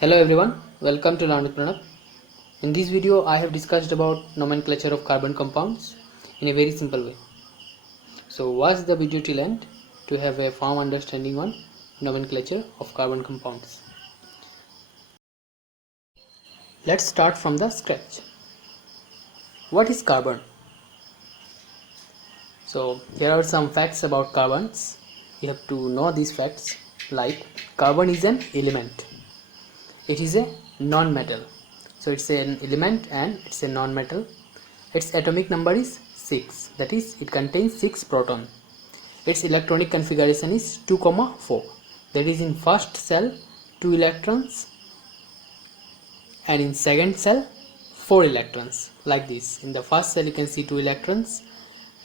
Hello everyone, welcome to Learn with Pranab. In this video I have discussed about nomenclature of carbon compounds in a very simple way. So watch the video till end to have a firm understanding on nomenclature of carbon compounds. Let's start from the scratch. What is carbon? So here are some facts about carbons. You have to know these facts, like carbon is an element. It is a non-metal. So it's an element and it's a non-metal. Its atomic number is 6, that is it contains 6 proton. Its electronic configuration is 2, 4, that is in first cell 2 electrons and in second cell 4 electrons, like this. In the first cell you can see 2 electrons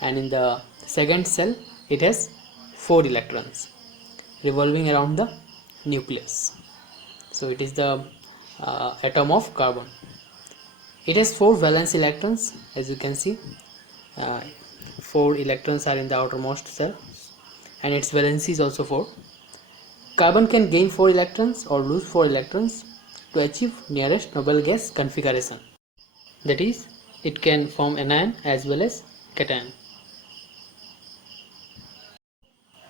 and in the second cell it has 4 electrons revolving around the nucleus. So it is the atom of carbon. It has 4 valence electrons, as you can see. 4 electrons are in the outermost cell and its valency is also 4. Carbon can gain 4 electrons or lose 4 electrons to achieve nearest noble gas configuration. That is, it can form anion as well as cation.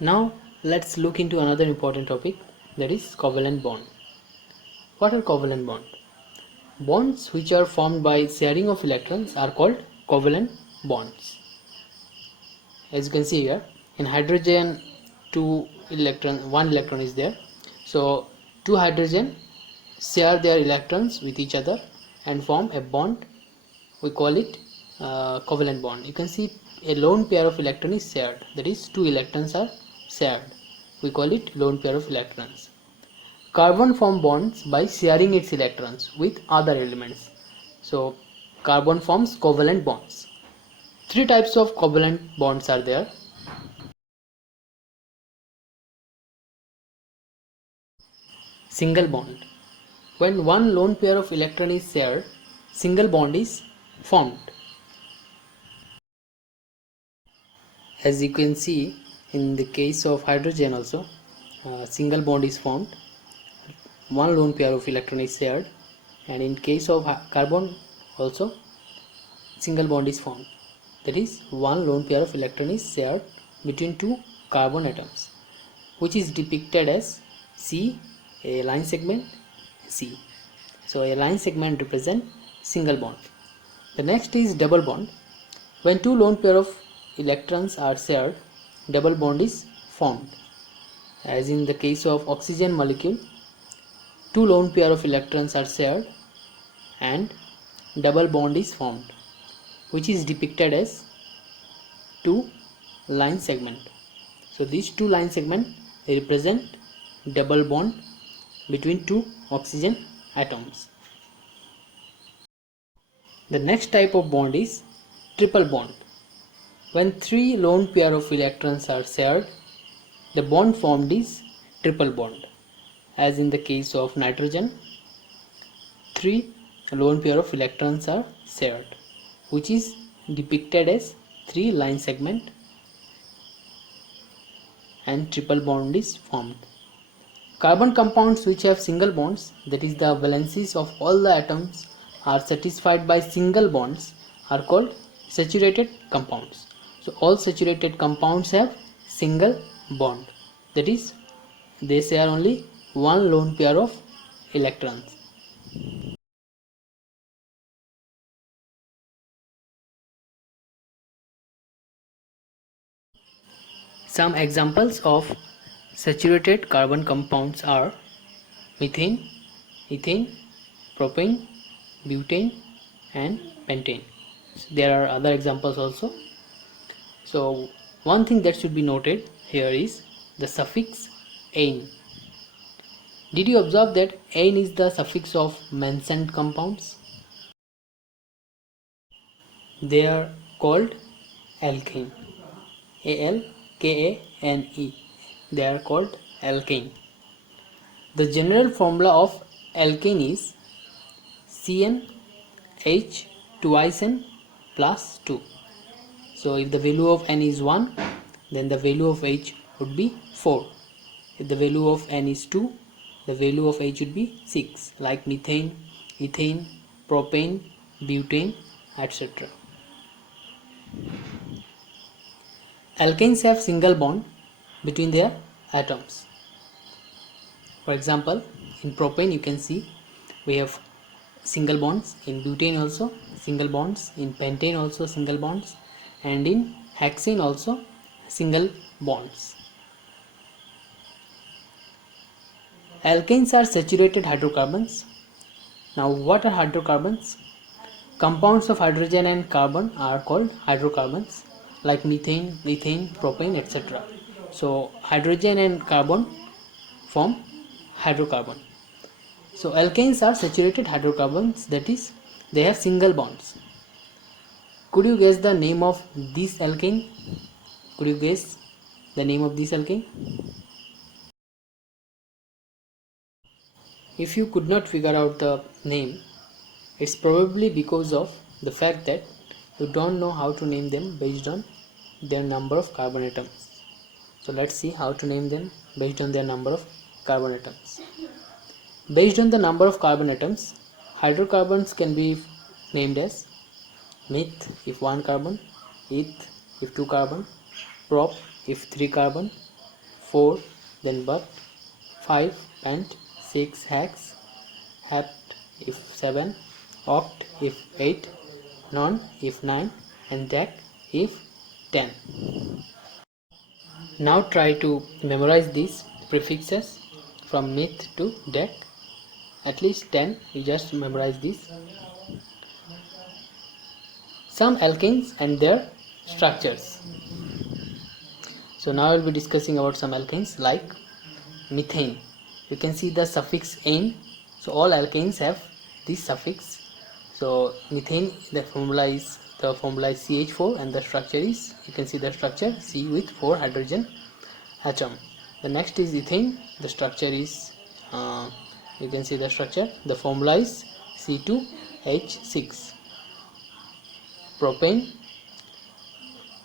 Now let's look into another important topic, that is covalent bond. What are covalent bonds? Bonds which are formed by sharing of electrons are called covalent bonds. As you can see here, in hydrogen 1 electron is there. So 2 hydrogen share their electrons with each other and form a bond. We call it covalent bond. You can see a lone pair of electrons is shared, that is 2 electrons are shared. We call it lone pair of electrons. Carbon form bonds by sharing its electrons with other elements. So carbon forms covalent bonds. 3 types of covalent bonds are there. Single bond. When one lone pair of electron is shared, single bond is formed. As you can see, in the case of hydrogen also, single bond is formed. One lone pair of electron is shared, and in case of carbon also, single bond is formed. That is, one lone pair of electron is shared between 2 carbon atoms, which is depicted as C, a line segment, C. So a line segment represents single bond. The next is double bond. When 2 lone pair of electrons are shared, double bond is formed. As in the case of oxygen molecule, 2 lone pair of electrons are shared and double bond is formed, which is depicted as 2 line segment. So these 2 line segments represent double bond between 2 oxygen atoms. The next type of bond is triple bond. When 3 lone pair of electrons are shared, the bond formed is triple bond. As in the case of nitrogen, 3 lone pair of electrons are shared, which is depicted as 3 line segment and triple bond is formed. Carbon compounds which have single bonds, that is the valencies of all the atoms are satisfied by single bonds, are called saturated compounds. So all saturated compounds have single bond, that is they share only one lone pair of electrons. Some examples of saturated carbon compounds are methane, ethane, propane, butane and pentane. There are other examples also. So one thing that should be noted here is the suffix "ane". Did you observe that "ane" is the suffix of mentioned compounds? They are called alkane. ALKANE. They are called alkane. The general formula of alkane is CnH twice n plus 2. So if the value of n is 1, then the value of H would be 4. If the value of n is 2, the value of H would be 6, like methane, ethane, propane, butane, etc. Alkanes have single bond between their atoms. For example, in propane you can see we have single bonds, in butane also single bonds, in pentane also single bonds, and in hexane also single bonds. Alkanes are saturated hydrocarbons. Now what are hydrocarbons? Compounds of hydrogen and carbon are called hydrocarbons, like methane, ethane, propane, etc. So hydrogen and carbon form hydrocarbon. So alkanes are saturated hydrocarbons, that is, they have single bonds. Could you guess the name of this alkane? Could you guess the name of this alkane? If you could not figure out the name, it's probably because of the fact that you don't know how to name them based on their number of carbon atoms. So let's see how to name them based on their number of carbon atoms. Based on the number of carbon atoms, hydrocarbons can be named as meth if 1 carbon, eth if 2 carbon, prop if 3 carbon, 4 then but, 5 pent, 6 hex, hept if 7, oct if 8, non if 9, and dec if 10. Now try to memorize these prefixes from meth to dec. At least 10, you just memorize these. Some alkanes and their structures. So now I will be discussing about some alkanes like methane. You can see the suffix "ane", so all alkanes have this suffix. So methane, the formula is CH4, and the structure is, you can see the structure, C with 4 hydrogen atom. The next is ethane, the structure is you can see the structure, the formula is C2H6. Propane,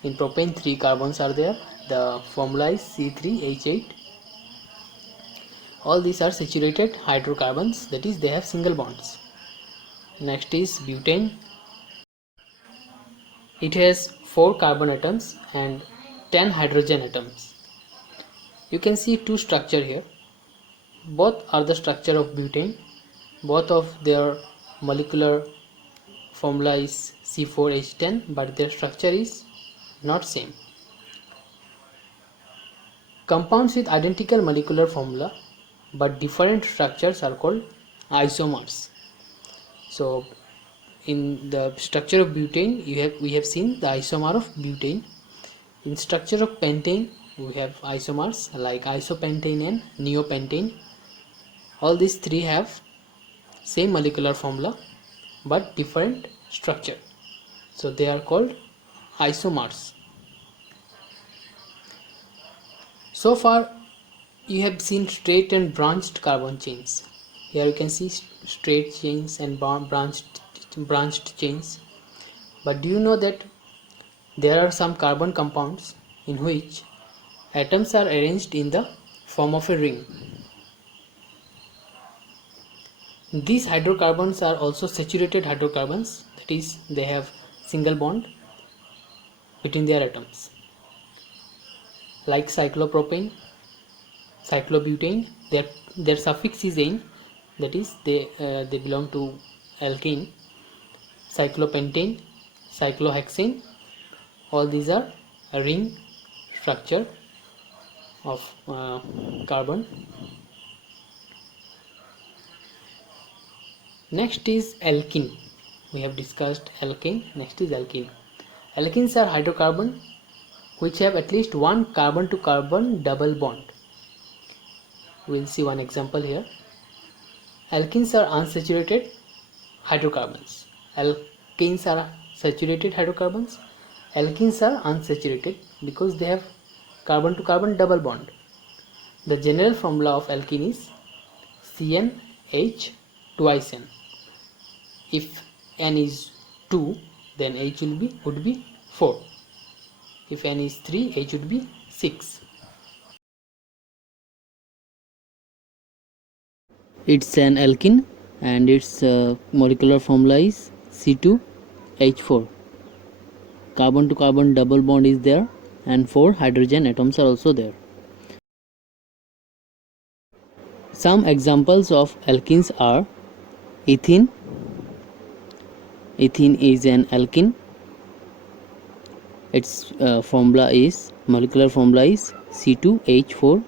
in propane 3 carbons are there, the formula is C3H8. All these are saturated hydrocarbons, that is, they have single bonds. Next is butane. It has 4 carbon atoms and 10 hydrogen atoms. You can see two structure here. Both are the structure of butane. Both of their molecular formula is C4H10, but their structure is not same. Compounds with identical molecular formula but different structures are called isomers. So in the structure of butane we have seen the isomer of butane. In structure of pentane we have isomers like isopentane and neopentane. All these three have same molecular formula but different structure, so they are called isomers. So far you have seen straight and branched carbon chains. Here you can see straight chains and branched chains. But do you know that there are some carbon compounds in which atoms are arranged in the form of a ring? These hydrocarbons are also saturated hydrocarbons, that is, they have single bond between their atoms. Like cyclopropane, cyclobutane, their suffix is "ane", that is, they belong to alkane. Cyclopentane, cyclohexane, all these are a ring structure of carbon. Next is alkene. We have discussed alkane. Next is alkene. Alkenes are hydrocarbon which have at least one carbon to carbon double bond. We will see one example here. Alkenes are unsaturated hydrocarbons. Alkenes are saturated hydrocarbons. Alkenes are unsaturated because they have carbon to carbon double bond. The general formula of alkene is CnH twice N. If N is 2, then H would be 4. If N is 3, H would be 6. It's an alkene and its molecular formula is C2H4. Carbon to carbon double bond is there and 4 hydrogen atoms are also there. Some examples of alkenes are ethene. Ethene is an alkene. Its molecular formula is C2H4,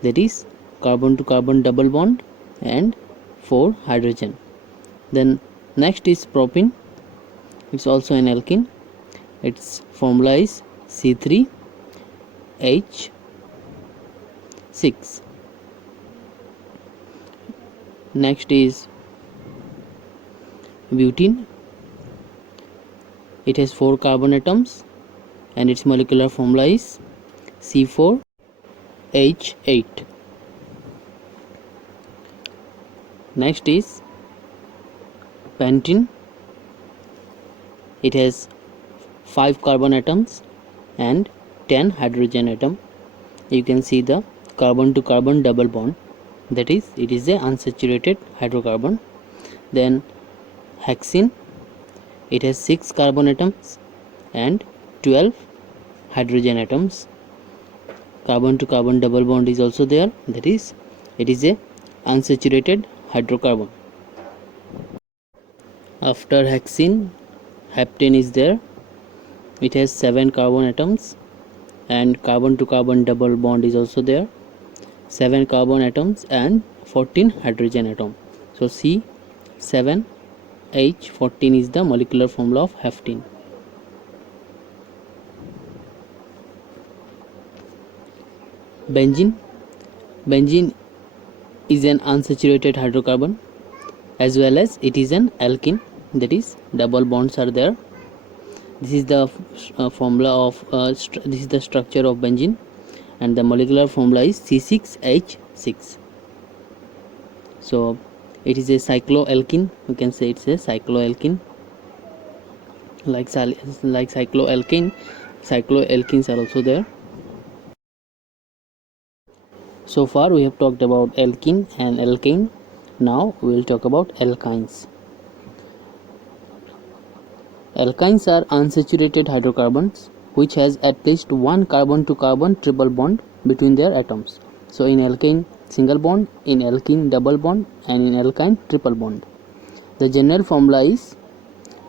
that is carbon to carbon double bond and 4 hydrogen. Then next is propene. It's also an alkene. Its formula is C3H6. Next is butene. It has 4 carbon atoms and its molecular formula is C4H8. Next is pentene. It has 5 carbon atoms and 10 hydrogen atom. You can see the carbon to carbon double bond, that is, it is a unsaturated hydrocarbon. Then hexene. It has 6 carbon atoms and 12 hydrogen atoms. Carbon to carbon double bond is also there, that is, it is a unsaturated hydrocarbon. After hexene, heptane is there. It has 7 carbon atoms and carbon to carbon double bond is also there. 7 carbon atoms and 14 hydrogen atom. So C7H14 is the molecular formula of heptane. Benzene. Benzene is an unsaturated hydrocarbon as well as it is an alkene, that is double bonds are there. This is the formula of this is the structure of benzene and the molecular formula is C6H6. So it is a cycloalkene. You can say it's a cycloalkene. Like cycloalkene, cycloalkenes are also there. So far we have talked about alkene and alkane. Now we will talk about alkynes. Alkynes are unsaturated hydrocarbons which has at least one carbon to carbon triple bond between their atoms. So in alkane single bond, in alkene double bond and in alkyne triple bond. The general formula is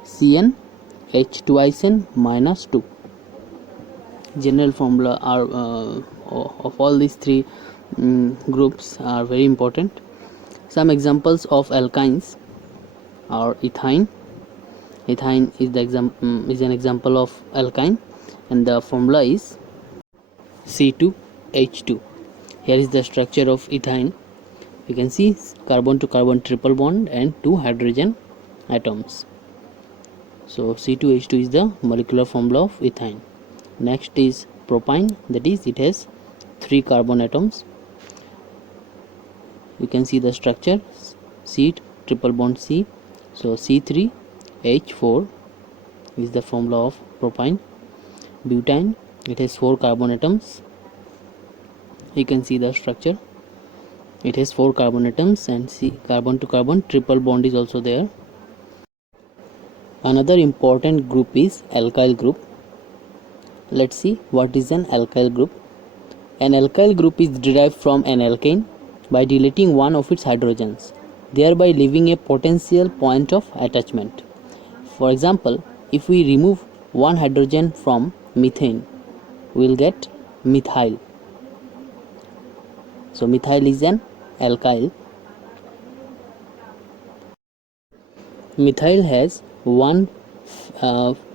CnH2n minus 2. General formula are of all these three groups are very important. Some examples of alkynes are ethyne. Ethyne is an example of alkyne and the formula is C2H2. Here is the structure of ethyne. You can see carbon to carbon triple bond and 2 hydrogen atoms. So C2H2 is the molecular formula of ethyne. Next is propyne, that is it has 3 carbon atoms. You can see the structure, C triple bond C. So C3H4 is the formula of propyne. Butane, it has 4 carbon atoms. You can see the structure, it has 4 carbon atoms and C carbon to carbon triple bond is also there. Another important group is alkyl group. Let's see what is an alkyl group. An alkyl group is derived from an alkane by deleting one of its hydrogens, thereby leaving a potential point of attachment. For example, if we remove one hydrogen from methane, we will get methyl. So methyl is an alkyl. Methyl has one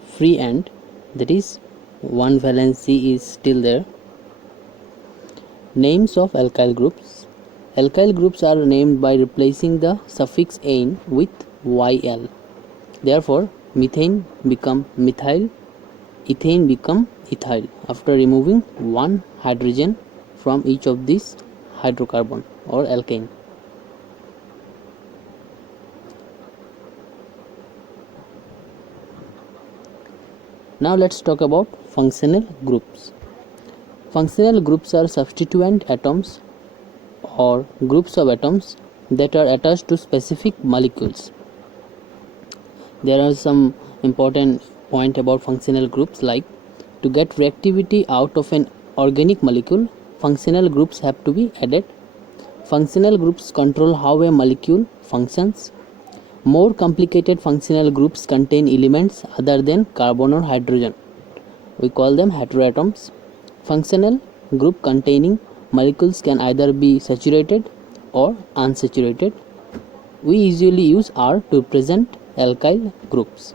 free end, that is one valency is still there. Names of alkyl groups. Alkyl groups are named by replacing the suffix "ane" with "yl". Therefore, methane become methyl, ethane become ethyl after removing one hydrogen from each of these hydrocarbon or alkane. Now let's talk about functional groups. Functional groups are substituent atoms or groups of atoms that are attached to specific molecules. There are some important point about functional groups, like to get reactivity out of an organic molecule, functional groups have to be added. Functional groups control how a molecule functions. More complicated functional groups contain elements other than carbon or hydrogen. We call them heteroatoms. Functional group containing molecules can either be saturated or unsaturated. We usually use R to represent alkyl groups.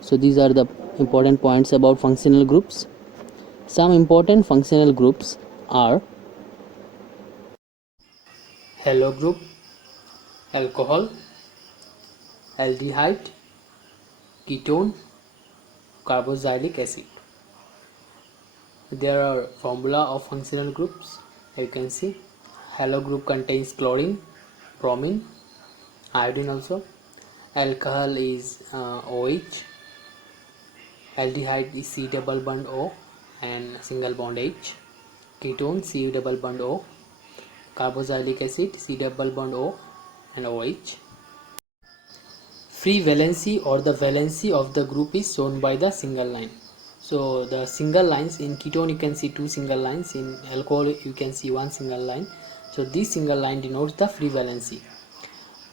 So these are the important points about functional groups. Some important functional groups are halo group, alcohol, aldehyde, ketone, carboxylic acid. There are formula of functional groups. You can see halo group contains chlorine, bromine, iodine also. Alcohol is OH. Aldehyde is C double bond O and single bond H. Ketone C double bond O. Carboxylic acid C double bond O and OH. Free valency or the valency of the group is shown by the single line. So the single lines in ketone you can see two single lines, in alcohol you can see one single line. So this single line denotes the free valency.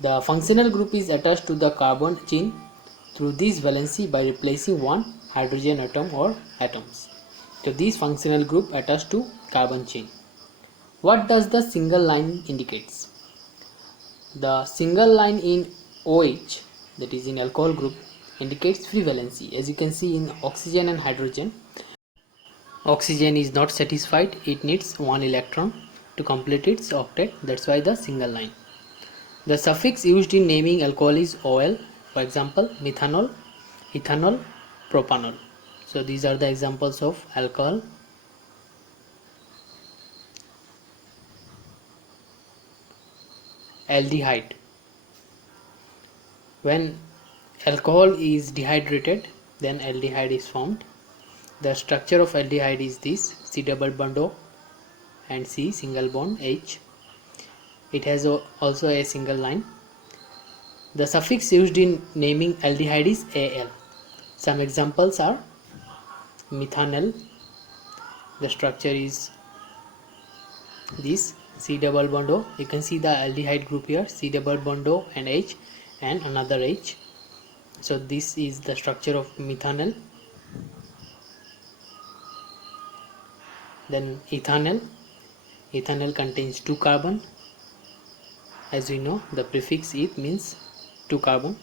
The functional group is attached to the carbon chain through this valency by replacing one hydrogen atom or atoms. So this functional group attached to carbon chain. What does the single line indicates? The single line in OH, that is in alcohol group, indicates free valency. As you can see in oxygen and hydrogen, oxygen is not satisfied, it needs one electron to complete its octet, that's why the single line. The suffix used in naming alcohol is OL, for example methanol, ethanol, propanol. So these are the examples of alcohol. Aldehyde. When alcohol is dehydrated, then aldehyde is formed. The structure of aldehyde is this: C double bond O and C single bond H. It has also a single line. The suffix used in naming aldehyde is Al. Some examples are methanol. The structure is this: C double bond O. You can see the aldehyde group here, C double bond O and H and another H. So this is the structure of methanol. Then ethanol. Ethanol contains two carbon. As we know, the prefix eth means two carbon.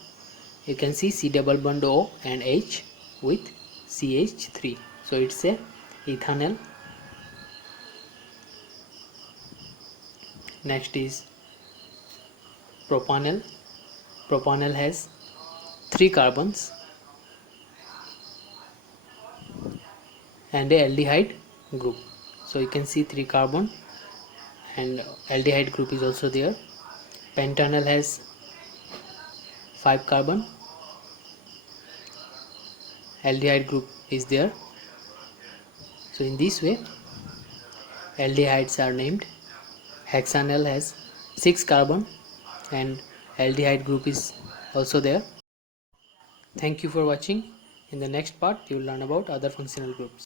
You can see C double bond O and H with CH3. So it's a ethanol. Next is propanol. Propanol has three carbons and a aldehyde group. So you can see three carbon and aldehyde group is also there. Pentanol has 5 carbon, aldehyde group is there. So in this way aldehydes are named. Hexanol has 6 carbon and aldehyde group is also there. Thank you for watching. In the next part you will learn about other functional groups.